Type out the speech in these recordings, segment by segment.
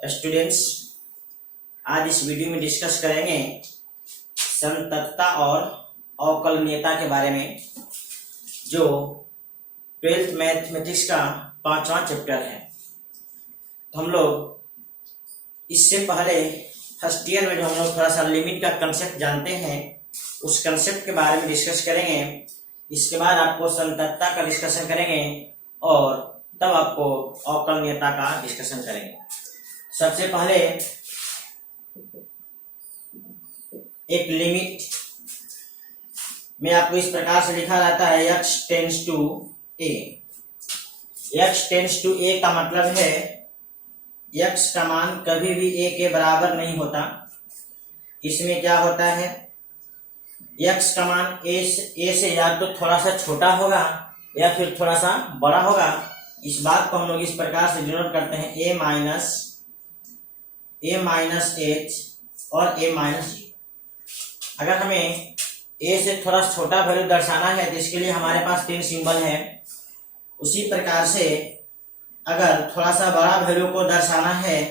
Students, आज इस video में डिस्कस करेंगे संततता और अवकलनीयता के बारे में, जो 12th मैथमेटिक्स का 5वां चैप्टर है। तो हम लोग इससे पहले फर्स्ट ईयर में जो हम लोग थोड़ा सा लिमिट का कंसेप्ट जानते हैं, उस कंसेप्ट के बारे में डिस्कस करेंगे। इसके बाद आपको संततता का डिस्कशन करेंगे और तब आपको अवकलनीयता का डिस्कशन करेंगे। सबसे पहले एक लिमिट में आपको इस प्रकार से लिखा जाता है x tends to a। x tends to a का मतलब है x का मान कभी भी a के बराबर नहीं होता। इसमें क्या होता है, x का मान a से या तो थोड़ा सा छोटा होगा या फिर थोड़ा सा बड़ा होगा। इस बात को हम लोग इस प्रकार से डिनोट करते हैं a माइनस h और a माइनस g। अगर हमें a से थोड़ा छोटा वैल्यू दर्शाना है तो इसके लिए हमारे पास 3 सिंबल है। उसी प्रकार से अगर थोड़ा सा बड़ा वैल्यू को दर्शाना है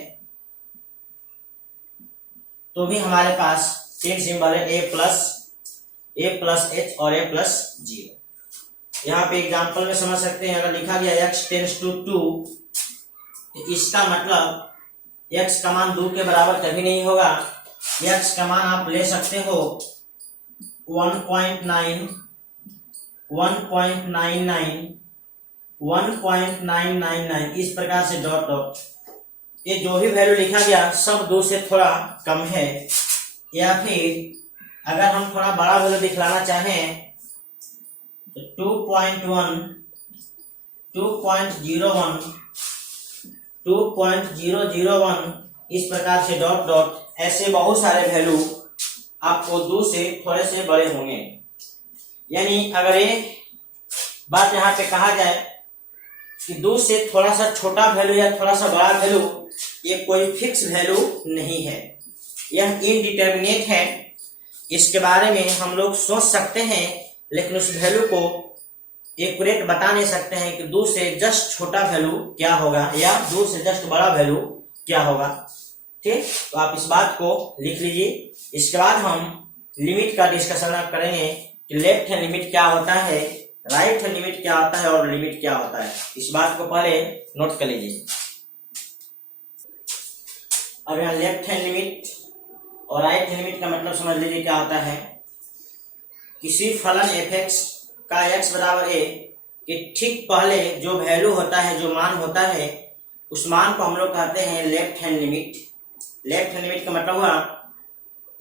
तो भी हमारे पास 3 सिंबल है, a प्लस h और a प्लस g। यहाँ पे एग्जाम्पल में समझ सकते हैं, अगर लिखा गया x टेंड्स टू 2 तो इसका मतलब x का मान 2 के बराबर कभी नहीं होगा। x का मान आप ले सकते हो 1.999 इस प्रकार से डॉट डॉट। ये जो भी वैल्यू लिखा गया सब 2 से थोड़ा कम है। या फिर अगर हम थोड़ा बड़ा वैल्यू दिखलाना चाहें तो 2.001 इस प्रकार से डॉट डॉट, ऐसे बहुत सारे वैल्यू आपको 2 से थोड़े से बड़े होंगे। यानी अगर एक बात यहाँ पे कहा जाए कि 2 से थोड़ा सा छोटा वैल्यू या थोड़ा सा बड़ा वैल्यू, ये कोई फिक्स वैल्यू नहीं है, यह इनडिटर्मिनेट है। इसके बारे में हम लोग सोच सकते हैं लेकिन उस वैल्यू को एक्यूरेट बता नहीं सकते हैं कि 2 से जस्ट छोटा वैल्यू क्या होगा या 2 से जस्ट बड़ा वैल्यू क्या होगा। ठीक, तो आप इस बात को लिख लीजिए। इसके बाद हम लिमिट का डिस्कशन करेंगे कि लेफ्ट हैंड लिमिट क्या होता है, राइट हैंड लिमिट क्या होता है और लिमिट क्या होता है। इस बात को पहले नोट कर लीजिए। अब यहाँ लेफ्ट हैंड लिमिट और राइट हैंड लिमिट का मतलब समझ लीजिए क्या होता है। किसी फलन f(x) का x बराबर a के ठीक पहले जो वैल्यू होता है, जो मान होता है, उस मान को हम लोग कहते हैं left hand limit. Left hand limit का मतलब हुआ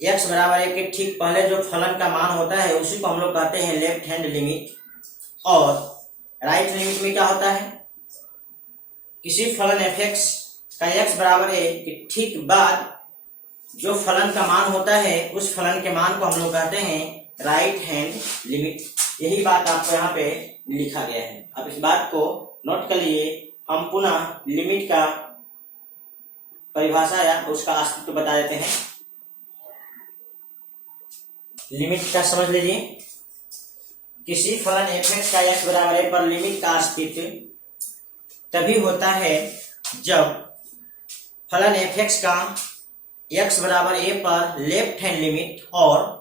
x बराबर a के ठीक पहले जो फलन का मान होता है उसी को हम लोग कहते हैं लेफ्ट हैंड लिमिट। और राइट हैंड लिमिट में क्या होता है, किसी फलन f(x) का x बराबर a के ठीक बाद जो फलन का मान होता है उस फलन के मान को हम लोग कहते हैं राइट हैंड लिमिट। यही बात आपको यहाँ पे लिखा गया है। अब इस बात को नोट कर लिए। हम पुनः लिमिट का परिभाषा या उसका अस्तित्व बता देते हैं। लिमिट का समझ लीजिए, किसी फलन f(x) का x बराबर a पर लिमिट का अस्तित्व तभी होता है जब फलन f(x) का x बराबर a पर लेफ्ट हैंड लिमिट और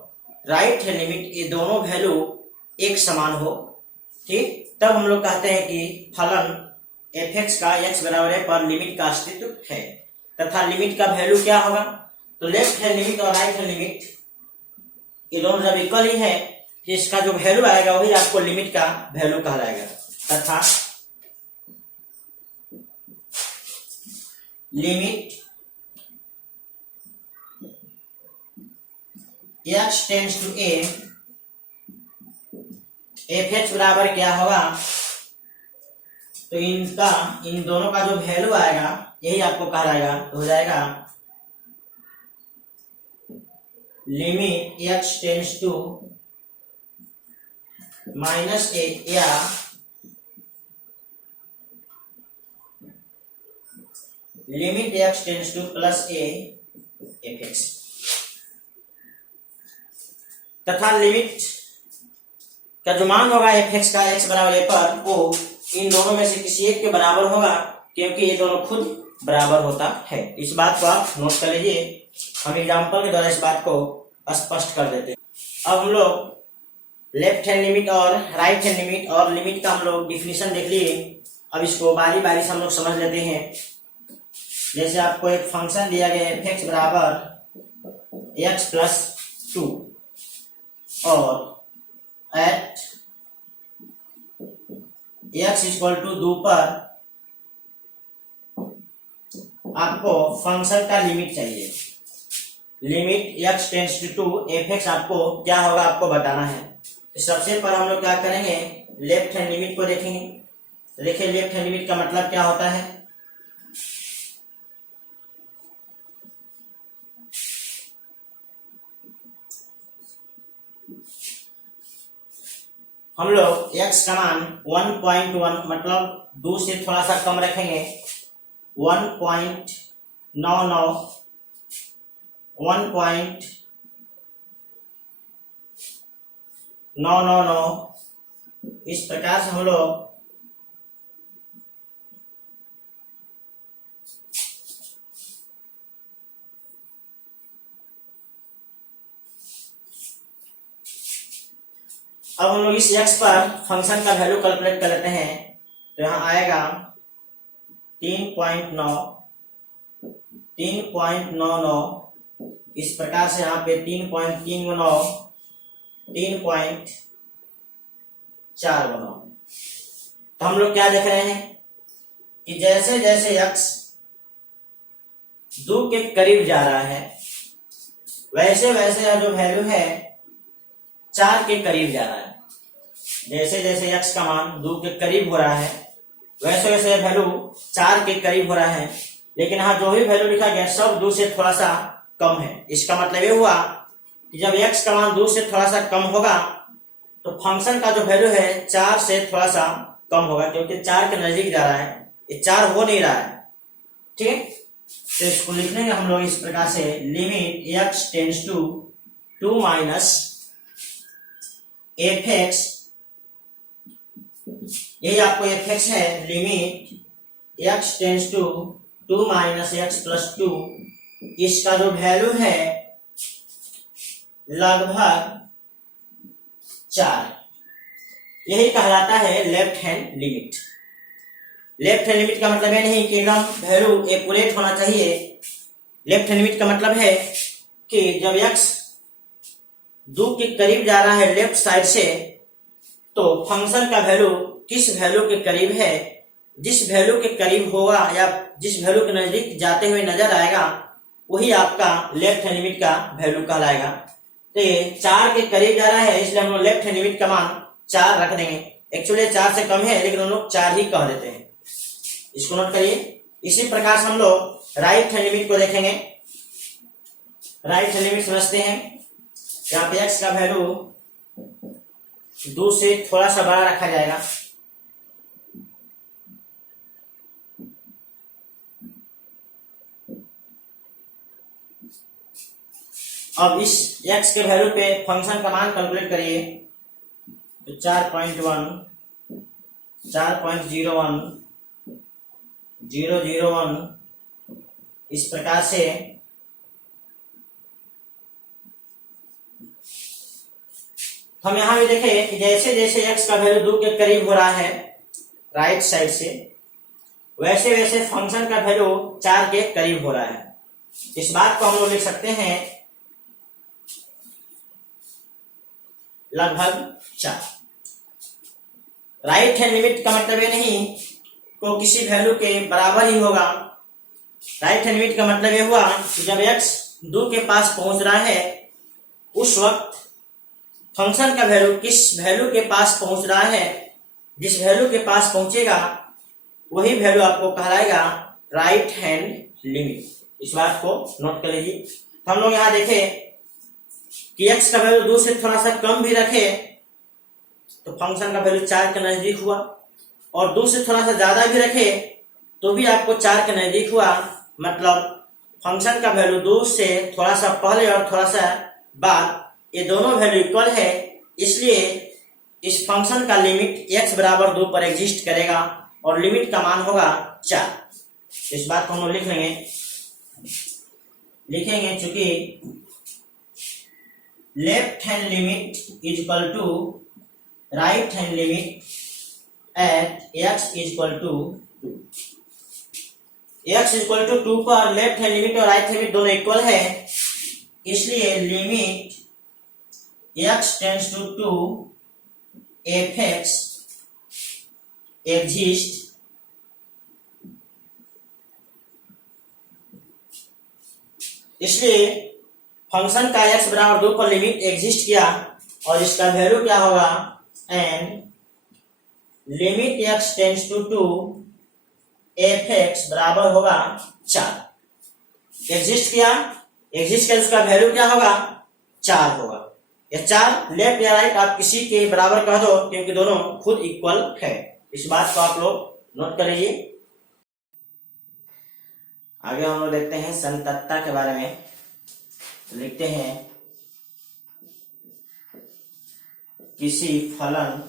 राइट हैंड लिमिट ये दोनों वैल्यू एक समान हो। ठीक, तब हम लोग कहते हैं कि फलन f(x) का x बराबर a पर लिमिट का अस्तित्व है। तथा लिमिट का वैल्यू क्या होगा, तो लेफ्ट हैंड लिमिट और राइट हैंड लिमिट ये दोनों जब इक्वल ही है तो इसका जो वैल्यू आएगा वही आपको लिमिट का वैल्यू कहलाएगा। तथा limit x tends to a f(x) बराबर क्या होगा, तो इन दोनों का जो वैल्यू आएगा यही आपको कहा जाएगा। तो हो जाएगा limit x tends to minus a या limit x tends to plus a f(x). तथा लिमिट का जो मान होगा f(x) का x बराबर a पर वो इन दोनों में से किसी एक के बराबर होगा, क्योंकि ये दोनों खुद बराबर होता है। इस बात को आप नोट कर लीजिए, हम एग्जाम्पल के द्वारा इस बात को स्पष्ट कर देते हैं। अब हम लोग लेफ्ट हैंड लिमिट और राइट हैंड लिमिट और लिमिट का हम लोग डिफिनीशन देख लिए। अब इसको बारी बारी से हम लोग समझ लेते हैं। जैसे आपको एक फंक्शन दिया गया है f(x) बराबर x प्लस 2 और एट x इक्वल टू 2 पर आपको फंक्शन का लिमिट चाहिए। Limit x tends to f(x) आपको क्या होगा आपको बताना है। तो सबसे पहले हम लोग क्या करेंगे, लेफ्ट हैंड लिमिट को देखेंगे। देखिए लेफ्ट हैंड लिमिट का मतलब क्या होता है। हम लोग x का मान 1.1 मतलब 2 से थोड़ा सा कम रखेंगे। 1.99 1.999 इस प्रकार से हम लोग अब हम लोग इस x पर फंक्शन का वैल्यू कैलकुलेट कर लेते हैं। तो यहाँ आएगा 3.99 इस प्रकार से यहाँ पे 3.319 3.419। तो हम लोग क्या देख रहे हैं कि जैसे जैसे x 2 के करीब जा रहा है वैसे वैसे जो वैल्यू है 4 के करीब जा रहा है। जैसे जैसे x का मान 2 के करीब हो रहा है वैसे वैसे वैल्यू 4 के करीब हो रहा है। लेकिन यहाँ जो भी वैल्यू लिखा गया सब 2 से थोड़ा सा कम है। इसका मतलब ये हुआ कि जब x का मान 2 से थोड़ा सा कम होगा तो फंक्शन का जो वैल्यू है 4 से थोड़ा सा कम होगा, क्योंकि 4 के नजदीक जा रहा है, ये 4 हो नहीं रहा है। ठीक है, तो इसको लिख लेंगे हम लोग इस प्रकार से, limit x tends to 2 minus f(x), यही आपको f(x) है। Limit x tends to 2 minus x plus 2, इसका जो वैल्यू है लगभग 4, यही कहलाता है left hand limit. Left hand limit का मतलब ये नहीं कि एकदम वैल्यू एक्यूरेट होना चाहिए। लेफ्ट हैंड लिमिट का मतलब है कि जब x 2 के करीब जा रहा है लेफ्ट साइड से, तो फंक्शन का वैल्यू किस वैल्यू के करीब है, जिस वैल्यू के करीब होगा या जिस वैल्यू के नजदीक जाते हुए नजर आएगा वही आपका लेफ्ट हैंड लिमिट का वैल्यू कहलाएगा। तो ये 4 के करीब जा रहा है इसलिए हम लोग लेफ्ट हैंड लिमिट का मान 4 रख देंगे। एक्चुअली 4 से कम है लेकिन हम लोग 4 ही कह देते हैं, इसको नोट करिए। इसी प्रकार से हम लोग राइट हैंड लिमिट को देखेंगे। राइट हैंड लिमिट समझते हैं। यहाँ पे x का वैल्यू 2 से थोड़ा सा बड़ा रखा जाएगा। अब इस x के वैल्यू पे फंक्शन का मान कैलकुलेट करिए। तो 4.1 4.01 001 इस प्रकार से हम यहां भी देखें कि जैसे जैसे x का वैल्यू 2 के करीब हो रहा है राइट साइड से, वैसे वैसे फंक्शन का वैल्यू 4 के करीब हो रहा है। इस बात को हम लोग लिख सकते हैं लगभग 4। राइट हैंड लिमिट का मतलब ये नहीं को किसी वैल्यू के बराबर ही होगा। राइट हैंड लिमिट का मतलब ये हुआ कि जब x 2 के पास पहुंच रहा है उस वक्त फंक्शन का वैल्यू किस वैल्यू के पास पहुंच रहा है, जिस वैल्यू के पास पहुंचेगा वही वैल्यू आपको कहलाएगा राइट हैंड लिमिट। इस बात को नोट कर लीजिए। हम लोग यहाँ देखें कि x का वैल्यू 2 से थोड़ा सा कम भी रखे तो फंक्शन का वैल्यू 4 के नजदीक हुआ, और 2 से थोड़ा सा ज्यादा भी रखे तो भी आपको 4 के नजदीक हुआ। मतलब फंक्शन का वैल्यू 2 से थोड़ा सा पहले और थोड़ा सा बाद ये दोनों वैल्यू इक्वल है, इसलिए इस फंक्शन का लिमिट x बराबर 2 पर एग्जिस्ट करेगा और लिमिट का मान होगा 4। इस बात को हम लोग लिखेंगे चूंकि left hand limit is equal to right hand limit at x is equal to 2। x is equal to 2 पर लेफ्ट हैंड लिमिट और राइट हैंड लिमिट दोनों इक्वल है, इसलिए limit x tends to 2 fx exist इसलिए function का x बराबर 2 पर limit exist किया और इसका वैल्यू क्या होगा, and limit x tends to 2 fx बराबर होगा 4। एग्जिस्ट किया उसका वैल्यू क्या होगा, 4 होगा। या 4 लेफ्ट या राइट आप किसी के बराबर कह दो क्योंकि दोनों खुद इक्वल है। इस बात को आप लोग नोट कर लीजिए। आगे हम लोग देखते हैं संततता के बारे में। लिखते हैं किसी फलन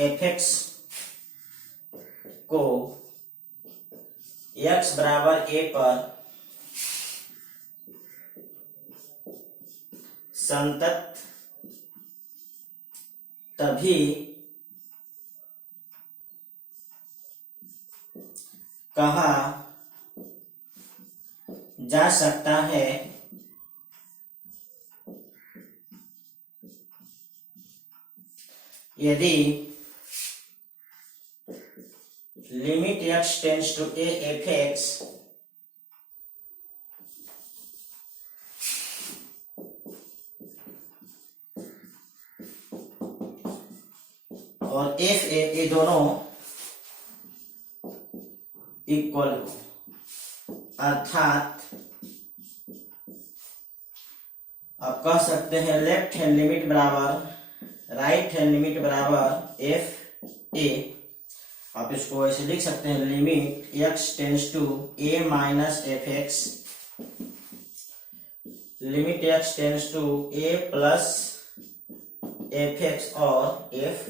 fx को x बराबर a पर संतत तभी कहा जा सकता है यदि limit x tends to a fx और f a ये दोनों इक्वल हो, अर्थात आप कह सकते हैं लेफ्ट हैंड लिमिट बराबर राइट हैंड लिमिट बराबर एफ ए। आप इसको ऐसे लिख सकते हैं, limit x tends to a minus F X, limit x tends to a plus F X और एफ।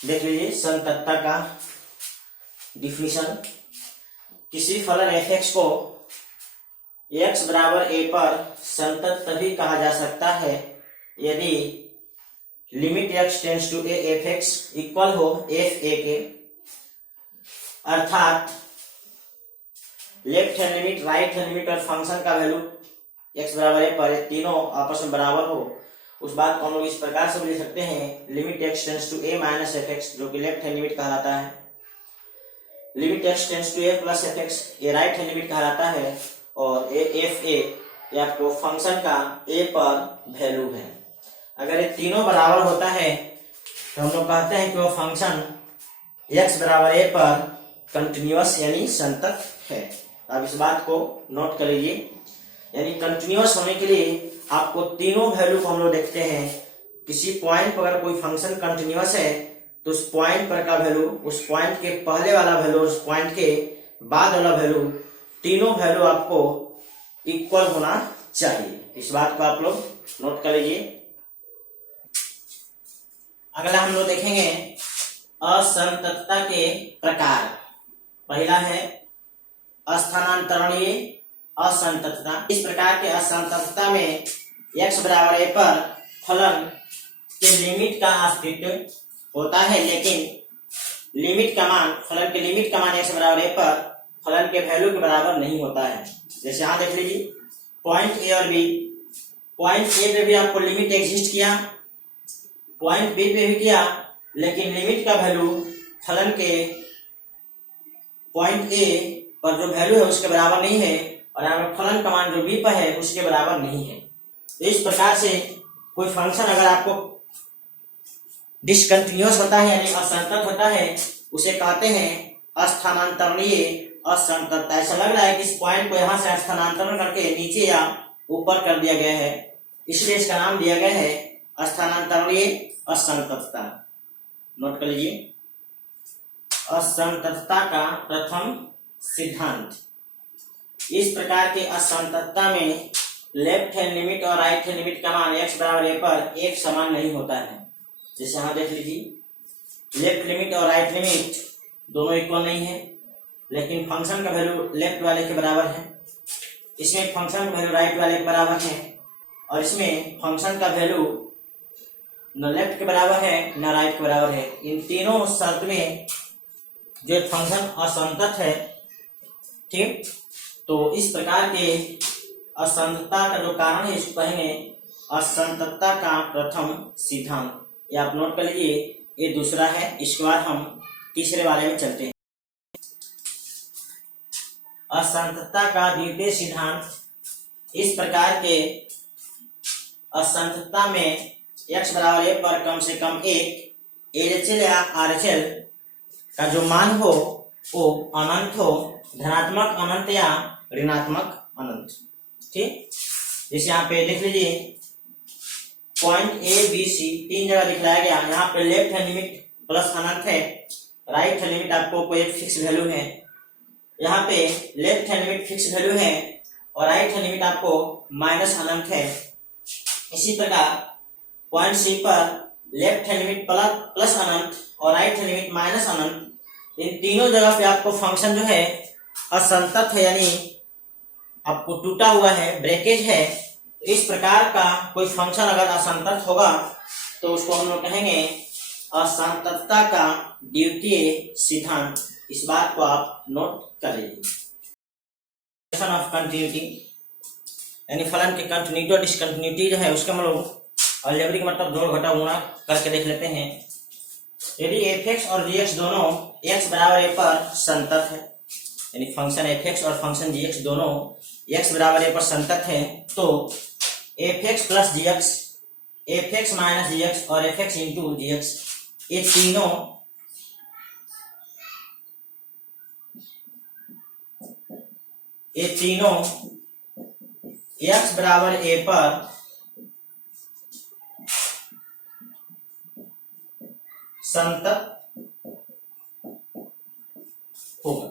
देख लीजिए संततता का डिफिनीशन। किसी फलन fx को x बराबर a पर संतत तभी कहा जा सकता है यदि limit x tends to a F X equal हो एफ ए के, अर्थात left hand limit right hand limit और फंक्शन का वैल्यू x बराबर a पर तीनों आपस में बराबर हो। उस बात को हम लोग इस प्रकार से लिख सकते हैं, limit x tends to a minus F X जो कि लेफ्ट हैंड लिमिट कहलाता है, limit x tends to a plus F X ये राइट हैंड लिमिट कहलाता है, और ए एफ ए ये आपको फंक्शन का a पर वैल्यू है। अगर ये तीनों बराबर होता है तो हम लोग कहते हैं कि वो फंक्शन x बराबर a पर कंटिन्यूअस यानी संतत है। अब इस बात को नोट कर लीजिए, यानी कंटिन्यूअस होने के लिए आपको तीनों वैल्यू को हम लोग देखते हैं। किसी पॉइंट पर अगर कोई फंक्शन कंटिन्यूअस है तो उस पॉइंट पर का वैल्यू, उस पॉइंट के पहले वाला वैल्यू, उस पॉइंट के बाद वाला वैल्यू, तीनों वैल्यू आपको इक्वल होना चाहिए। इस बात को आप लोग नोट कर लीजिए। अगला हम लोग देखेंगे असंततता के प्रकार। पहला है स्थानांतरणीय असंततता। इस प्रकार के असंततता में x बराबर a पर फलन के लिमिट का अस्तित्व होता है, लेकिन लिमिट का मान, फलन के लिमिट का मान x बराबर a पर फलन के वैल्यू के बराबर नहीं होता है। जैसे यहाँ देख लीजिए पॉइंट ए और बी, पॉइंट ए पे भी आपको लिमिट एग्जिस्ट किया, पॉइंट बी पे भी किया, लेकिन लिमिट का वैल्यू फलन के पॉइंट ए पर जो वैल्यू है उसके बराबर नहीं है, और यहाँ पर फलन का मान जो बी पर है उसके बराबर नहीं है। तो इस प्रकार से कोई फंक्शन अगर आपको डिसकंटिन्यूअस होता है यानी असंतत होता है, उसे कहते हैं स्थानांतरणीय असंततता। ऐसा लग रहा है कि इस पॉइंट को यहाँ से स्थानांतरण करके नीचे या ऊपर कर दिया गया है, इसलिए इसका नाम दिया गया है स्थानांतरणीय असंततता। नोट कर लीजिए असंततता का प्रथम सिद्धांत। इस प्रकार के असंततता में लेफ्ट हैंड लिमिट और राइट हैंड लिमिट का मान x बराबर a पर एक समान नहीं होता है। जैसे यहाँ देख लीजिए लेफ्ट लिमिट और राइट लिमिट दोनों इक्वल नहीं है, लेकिन फंक्शन का वैल्यू लेफ्ट वाले के बराबर है, इसमें फंक्शन का वैल्यू राइट वाले के बराबर है, और इसमें फंक्शन का वैल्यू न लेफ्ट के बराबर है न राइट के बराबर है। इन तीनों शर्त में जो फंक्शन असंतत है, ठीक, तो इस प्रकार के असंततता का जो कारण है इसको कहेंगे असंततता का प्रथम सिद्धांत। ये आप नोट कर लीजिए, ये दूसरा है। इसके बाद हम तीसरे वाले में चलते हैं। असंततता का द्वितीय सिद्धांत इस प्रकार के असंततता में x बराबर a पर कम से कम एक LHL या RHL का जो मान हो वो अनंत हो, धनात्मक अनंत या ऋणात्मक अनंत। ठीक, जैसे यहाँ पे देख लीजिए पॉइंट A B C तीन जगह दिखलाया गया। यहाँ पे लेफ्ट हैंड लिमिट प्लस अनंत है, राइट हैंड लिमिट आपको कोई एक फिक्स वैल्यू है। यहाँ पे left hand limit fix value है और राइट हैंड लिमिट आपको माइनस अनंत है। इसी प्रकार पॉइंट सी पर लेफ्ट हैंड लिमिट प्लस अनंत और राइट हैंड लिमिट माइनस अनंत, इन तीनों जगह पे आपको फंक्शन जो है असंतत है, यानी आपको टूटा हुआ है, ब्रेकेज है। इस प्रकार का कोई फंक्शन अगर असंतत होगा तो उसको हम लोग कहेंगे असंततता का द्वितीय सिद्धांत। इस बात को आप नोट कर लीजिए। ऑफ कंटिन्यूटी यानी फलन की कंटिन्यूटी और डिसकंटिन्यूटी जो है उसके हम लोग अलजेब्रिक मतलब जोड़ घटा गुणा करके देख लेते हैं। यदि f(x) और g(x) दोनों x बराबर a पर संतत है, यानी फंक्शन f(x) और फंक्शन g(x) दोनों x बराबर a पर संतत है, तो f(x) plus g(x), f(x) minus g(x) और f(x) इंटू g(x) ये तीनों x बराबर a पर संतत होगा।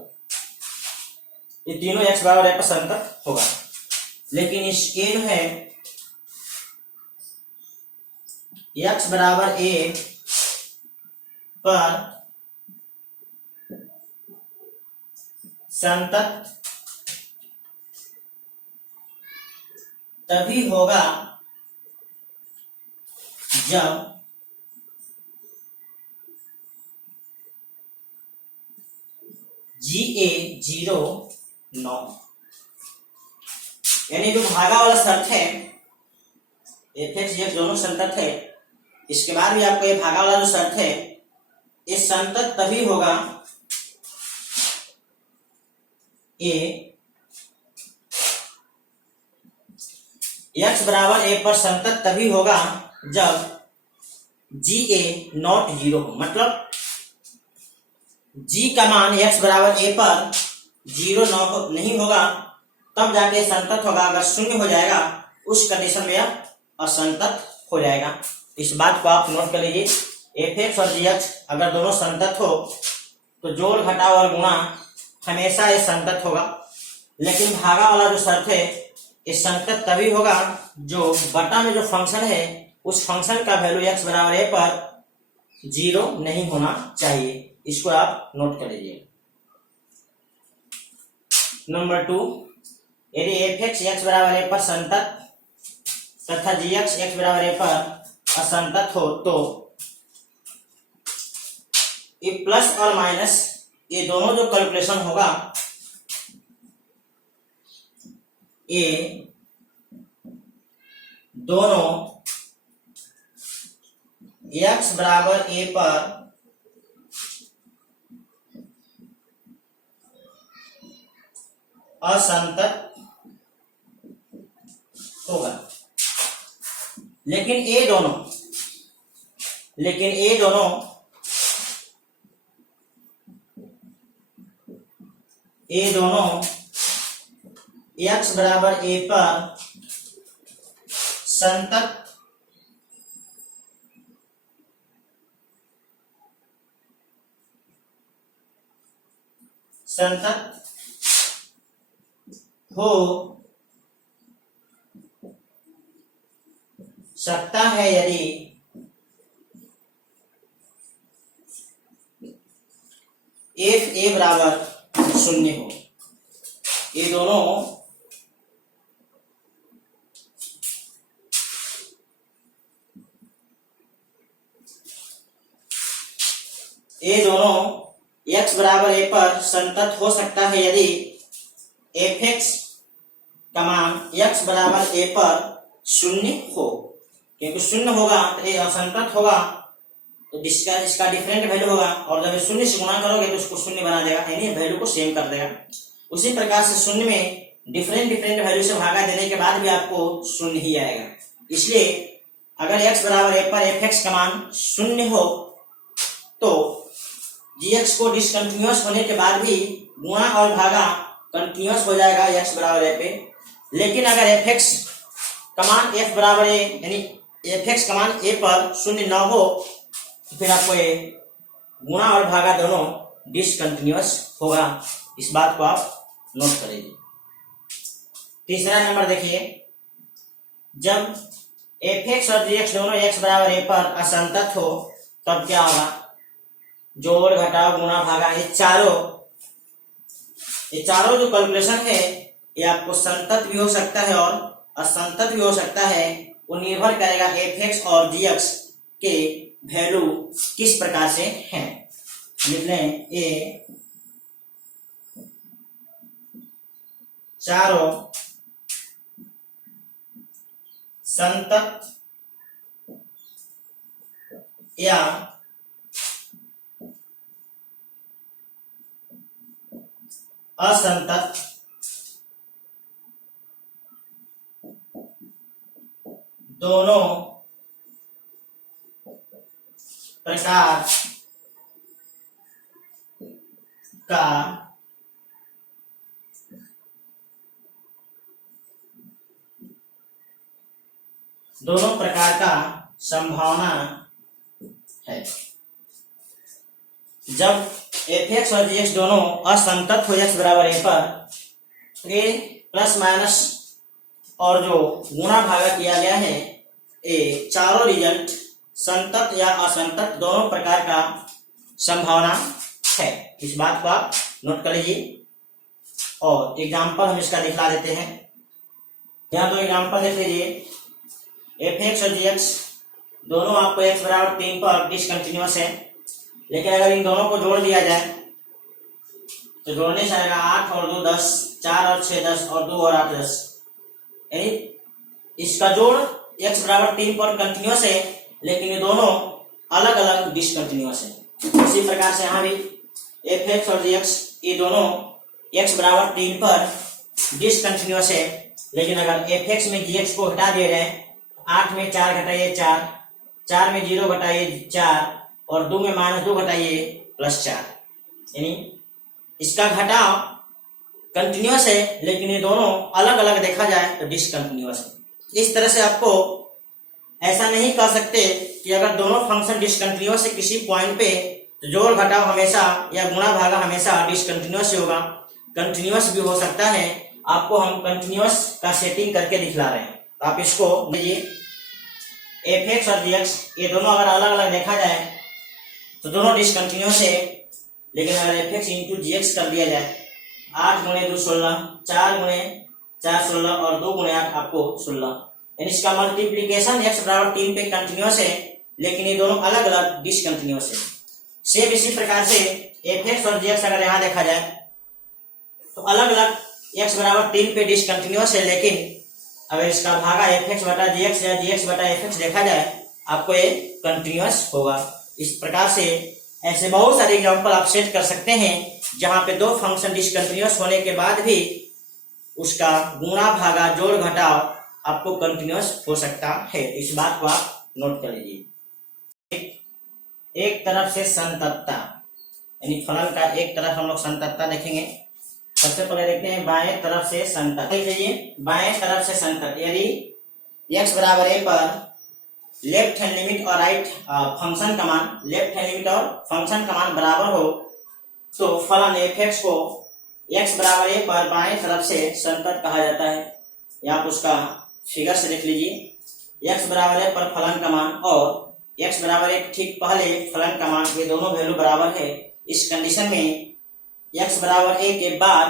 ये तीनों x बराबर a पर संतत होगा, लेकिन इस a जो है x बराबर a पर संतत तभी होगा जब GA 0 9, यानी जो भागा वाला शर्त है f(x) g(x) दोनों संतत है, इसके बाद भी आपको ये भागा वाला जो शर्त है ये संतत तभी होगा x बराबर a पर संतत तभी होगा जब GA नॉट 0 हो, मतलब g का मान x बराबर a पर 0 नहीं होगा तब जाके संतत होगा। अगर शून्य हो जाएगा उस कंडीशन में यह असंतत हो जाएगा। इस बात को आप नोट कर लीजिए। f(x) और g(x) अगर दोनों संतत हो तो जोड़ घटाव और गुणा हमेशा ये संतत होगा, लेकिन भागा वाला जो शर्त है ये संतत तभी होगा जो बटा में जो फंक्शन है उस फंक्शन का वैल्यू x बराबर a पर 0 नहीं होना चाहिए। इसको आप नोट कर लीजिए। नंबर 2, यदि f(x) x बराबर a पर संतत तथा g(x) x बराबर a पर असंतत हो तो ये प्लस और माइनस ये दोनों जो कैलकुलेशन होगा ये दोनों x बराबर a पर असंतत होगा, लेकिन ये दोनों x बराबर a पर संतत हो सकता है यदि एफ ए बराबर 0 हो। ये दोनों x बराबर a पर संतत हो सकता है यदि एफ एक्स का मान x बराबर a पर 0 हो, क्योंकि 0 होगा तो ये असंतत होगा, तो इसका डिफरेंट वैल्यू होगा, और जब 0 से गुणा करोगे तो उसको 0 बना देगा, यानी वैल्यू को सेम कर देगा। उसी प्रकार से 0 में डिफरेंट वैल्यू से भागा देने के बाद भी आपको 0 ही आएगा। इसलिए अगर x बराबर a पर एफ एक्स का मान 0 हो तो gx को डिसकंटिन्यूअस होने के बाद भी गुणा और भागा कंटिन्यूअस हो जाएगा x बराबर a पे। लेकिन अगर एफ एक्स का मान f बराबर a यानी एफ एक्स का मान a पर 0 न हो तो फिर आपको ये गुणा और भागा दोनों डिसकंटिन्यूअस होगा। इस बात को आप नोट करेंगे। तीसरा नंबर देखिए, जब एफ एक्स और जी एक्स दोनों x बराबर a पर असंतत हो तब क्या होगा? जोड़ घटाव गुणा भागा ये चारों जो कैलकुलेशन है ये आपको संतत भी हो सकता है और असंतत भी हो सकता है। वो निर्भर करेगा एफ एक्स और जी एक्स के वैल्यू किस प्रकार से हैं। लिख लें, ये चारों संतत या असंतत दोनों प्रकार का संभावना है। जब एफ एक्स और जी एक्स दोनों असंतत हो x बराबर a पर ये प्लस माइनस और जो गुणा भागा किया गया है, ये चारों रिजल्ट संतत या असंतत दोनों प्रकार का संभावना है। इस बात को आप नोट कर लीजिए और एग्जाम्पल हम इसका दिखला देते हैं। यहाँ दो एग्जाम्पल देख लीजिए। एफ एक्स और जी एक्स दोनों आपको x बराबर 3 पर डिसकंटिन्यूअस है, लेकिन अगर इन दोनों को जोड़ दिया जाए तो जोड़ने से आएगा 8 और 2 10, 4 और 6 10 और 2 और 8 10, यानी इसका जोड़ x बराबर 3 पर कंटिन्यूअस है, लेकिन ये दोनों अलग अलग डिसकंटिन्यूअस है। इसी प्रकार से यहाँ भी एफ एक्स और जी एक्स ये दोनों x बराबर 3 पर डिसकंटिन्यूअस है, लेकिन अगर एफ एक्स में जी एक्स को हटा दिया जाए, 8 में 4 घटाइए 4, 4 में 0 घटाइए 4 और 2 में -2 घटाइए +4, यानी इसका घटाव कंटिन्यूअस है, लेकिन ये दोनों अलग अलग देखा जाए तो डिसकंटिन्यूअस है। इस तरह से आपको ऐसा नहीं कह सकते कि अगर दोनों फंक्शन डिसकंटिन्यूअस है किसी पॉइंट पे तो जोड़ घटाव हमेशा या गुणा भागा हमेशा डिसकंटिन्यूअस होगा। कंटिन्यूअस भी हो सकता है। आपको हम कंटिन्यूअस का सेटिंग करके दिखला रहे हैं, तो आप इसको लीजिए। एफ एक्स और जी एक्स ये दोनों अगर अलग अलग देखा जाए तो दोनों डिसकंटिन्यूअस है, लेकिन अगर एफ एक्स इंटू जी एक्स कर दिया जाए, 8 गुणे 2 16, 4 गुणे 4 16 और 2 गुणे 8 आपको 16, यानी इसका मल्टीप्लीकेशन x बराबर 3 पे कंटिन्यूअस है, लेकिन ये दोनों अलग अलग डिसकंटिन्यूअस है। सेम इसी प्रकार से एफ एक्स और जी एक्स अगर यहाँ देखा जाए तो अलग अलग x बराबर 3 पे डिसकंटिन्यूअस है, लेकिन अगर इसका भागा एफ एक्स बटा जी एक्स या जी एक्स बटा एफ एक्स देखा जाए आपको ये कंटिन्यूअस होगा। इस प्रकार से ऐसे बहुत सारे एग्जांपल आप सेट कर सकते हैं जहां पे दो फंक्शन डिसकंटिन्यूअस होने के बाद भी उसका गुणा भागा जोड़ घटाव आपको कंटिन्यूअस हो सकता है। इस बात को आप नोट कर लीजिए। एक तरफ से संततता यानी फलन का एक तरफ हम लोग संततता देखेंगे। सबसे पहले देखते हैं बाएं तरफ से संतत। देखिए बाएं तरफ से संतत, यदि x बराबर a पर लेफ्ट हैंड लिमिट और राइट फंक्शन का मान बराबर हो तो फलन एफ एक्स को x बराबर a पर बाएं तरफ से संतत कहा जाता है। या आप उसका फिगर से देख लीजिए। x बराबर a पर फलन का मान और x बराबर 1 ठीक पहले फलन का मान, ये दोनों वैल्यू बराबर है इस कंडीशन में x बराबर a के बाद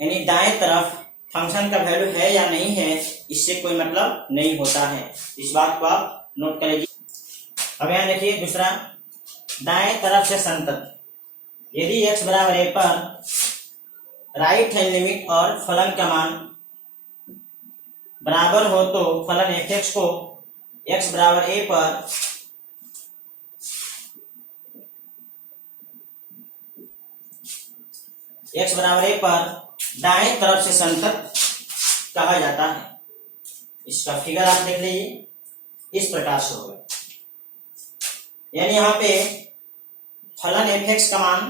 यानी दाएं तरफ फंक्शन का वैल्यू है या नहीं है, इससे कोई मतलब नहीं होता है। इस बात को आप नोट कर लीजिए। अब यहाँ देखिए दूसरा, दाएं तरफ से संतत। यदि x बराबर a पर राइट हैंड लिमिट और फलन का मान बराबर हो तो फलन f(x) को x बराबर a पर दाएं तरफ से संतत कहा जाता है। इसका फिगर आप देख लीजिए, इस प्रकार से होगा। यानी यहाँ पे फलन f(x) का मान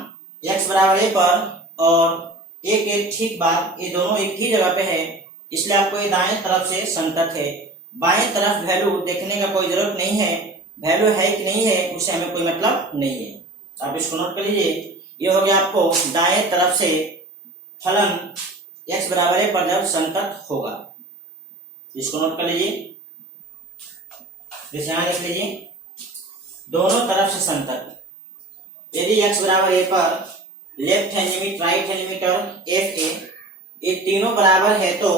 x बराबर a पर और a के ठीक बाद ये दोनों एक ही जगह पे है, इसलिए आपको ये दाएं तरफ से संतत है। बाएं तरफ वैल्यू देखने का कोई जरूरत नहीं है, वैल्यू है कि नहीं है उससे हमें कोई मतलब नहीं है। आप इसको नोट कर लीजिए। ये हो गया आपको दाएं तरफ से फलन x बराबर a पर जब संतत होगा, इसको नोट कर लीजिए। यहाँ लिख लीजिए, दोनों तरफ से संतत। यदि x बराबर a पर left hand limit, right hand limit और f a ये तीनों बराबर है तो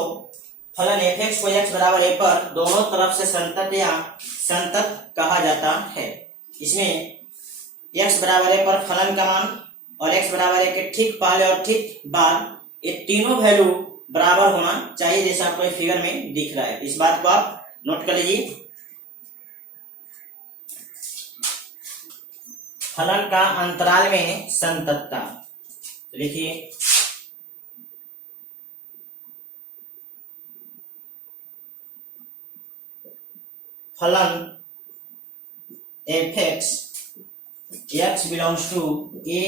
फलन f(x) को x बराबर a पर दोनों तरफ से संतत या संतत कहा जाता है। इसमें x बराबर a पर फलन का मान और x बराबर a के ठीक पहले और ठीक बाद ये तीनों वैल्यू बराबर होना चाहिए, जैसा आपको फिगर में दिख रहा है। इस बात को आप नोट कर लीजिए। फलन का अंतराल में संततता लिखिए। फलन f(x) x belongs to a,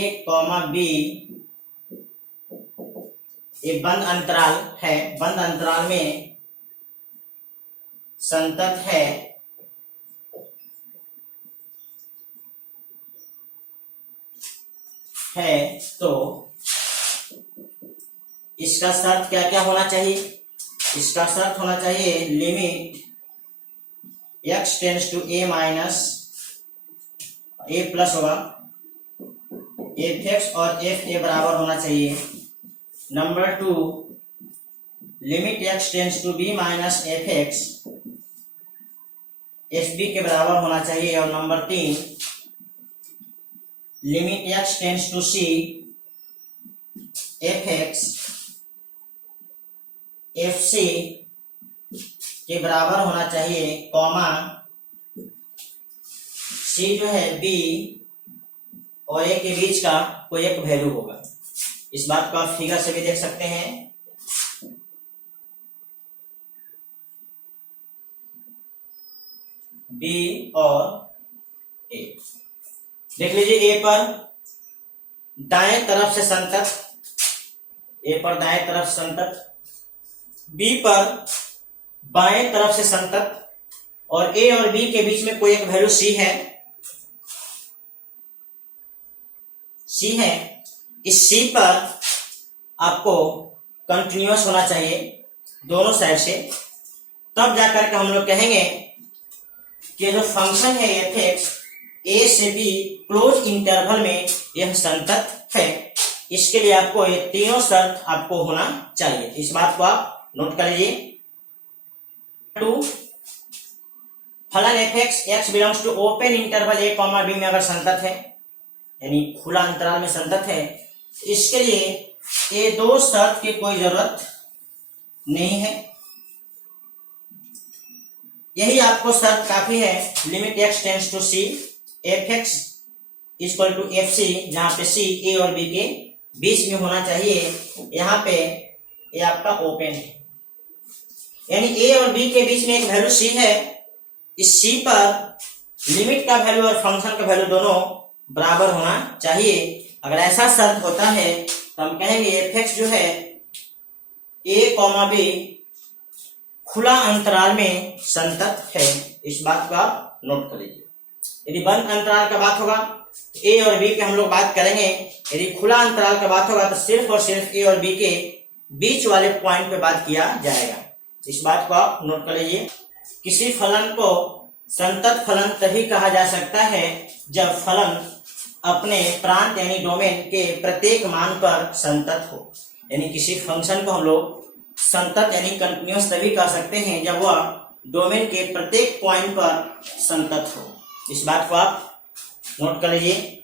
b ये बंद अंतराल है, बंद अंतराल में संतत है तो इसका शर्त क्या क्या होना चाहिए? इसका शर्त होना चाहिए limit x tends to a minus a plus होगा f(x) और f(a) बराबर होना चाहिए। Number 2, limit x tends to b minus f(x) fb के बराबर होना चाहिए। और number 3, limit x tends to c f(x) fc के बराबर होना चाहिए, कॉमा c जो है b और a के बीच का कोई एक वैल्यू होगा। इस बात को आप फिगर से भी देख सकते हैं। b और a देख लीजिए। a पर दाएं तरफ से संतत, a पर दाएं तरफ संतत, b पर बाएं तरफ से संतत और a और b के बीच में कोई एक वैल्यू c है। इस c पर आपको कंटिन्यूअस होना चाहिए दोनों साइड से, तब जाकर के हम लोग कहेंगे कि जो फंक्शन है f(x) a से b क्लोज इंटरवल में यह संतत है। इसके लिए आपको ये तीनों शर्त आपको होना चाहिए। इस बात को आप नोट कर लीजिए। 2, फलन f(x) x belongs to open interval a, b में अगर संतत है यानी खुला अंतराल में संतत है, इसके लिए ये दो शर्त की कोई जरूरत नहीं है, यही आपको शर्त काफी है। Limit x tends to c f(x) equal to fc, जहां पे c a और b के बीच में होना चाहिए। यहाँ पे ये आपका ओपन है, यानी a और b के बीच में एक वैल्यू c है। इस c पर लिमिट का वैल्यू और फंक्शन का वैल्यू दोनों बराबर होना चाहिए। अगर ऐसा शर्त होता है तो हम कहेंगे f(x) जो है a, b खुला अंतराल में संतत है। इस बात को आप नोट कर लीजिए। यदि बंद अंतराल का बात होगा a और b की हम लोग बात करेंगे, यदि खुला अंतराल का बात होगा तो सिर्फ और सिर्फ a और b के बीच वाले पॉइंट पे बात किया जाएगा। इस बात को आप नोट कर लीजिए। किसी फलन को संतत फलन तभी कहा जा सकता है जब फलन अपने प्रांत यानी डोमेन के प्रत्येक मान पर संतत हो। यानी किसी फंक्शन को हम लोग संतत यानी कंटिन्यूअस तभी कह सकते हैं जब वह डोमेन के प्रत्येक पॉइंट पर संतत हो। इस बात को आप नोट कर लीजिए।